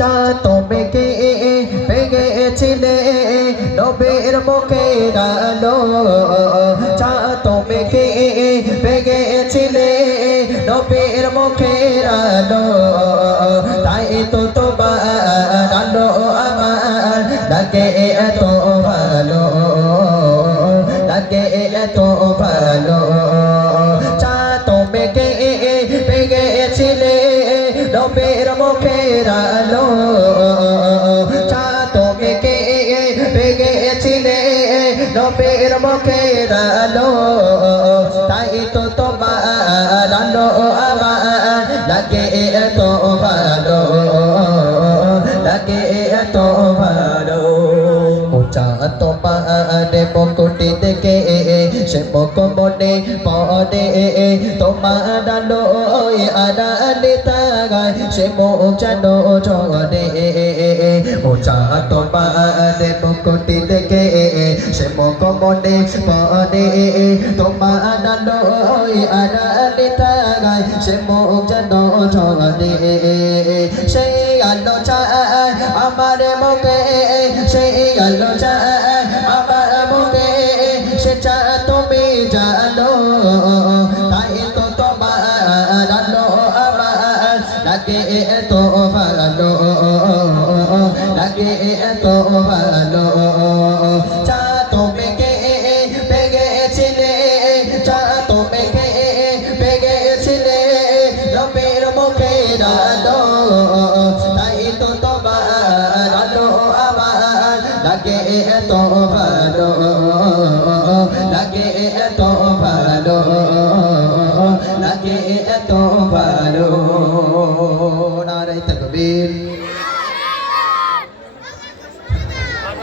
চা তুমি কে পেগেছিলে নবীর মুখের আলো চা তুমি কে পেগেছিলে নবীর মুখের আলো তাই তো তোমার আলো আমার, লাগে এত ভালো, লাগে এত ভালো। চা তুমি কে পেগেছিলে নবীর মুখের আলো চা তুমি কে পেগেছিলে নবীর মুখের তাই তো তোমার লাগে এত ভালো, লাগে এত ভালো। উচা তোমার মুকুটি দেখে সে মুখ মনে পড়ে, তোমার আলো আড়ালে জায়গায় সে মোচান চলে মোচা তোমার মুকুটি দেখে, সে মক মনে পরে তোমার আড়ালে থাকায় সে মোচান চলে সেই আলো চায় আমার মুখে, সেই আলো চায় আমার মুখে। সে চা তুমি ভালো লাগে এত ভালো চা তুমি কে পেগেছিলে চা তুমি কে পেগেছিলে রবের মুখে রাধো তাই তো তোমার রাধো আমার লাগে এত ভালো লাগে এত এত ভালো নারাই তকবীর